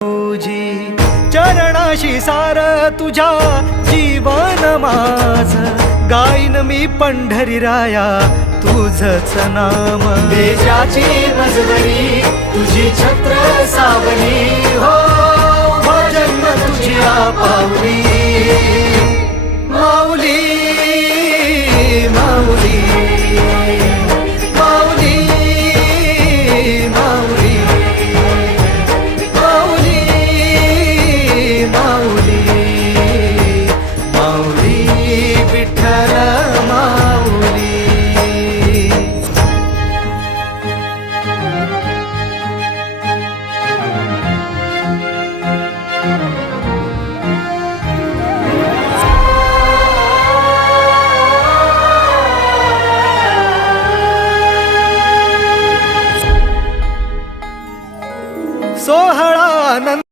तुझी चरणाशी सार तुझ्या जीवन माझ गाईन मी पंढरी राया तुझच नाम देशाची मजबरी तुझी छत्र सावली हो जन्म तुझी पावली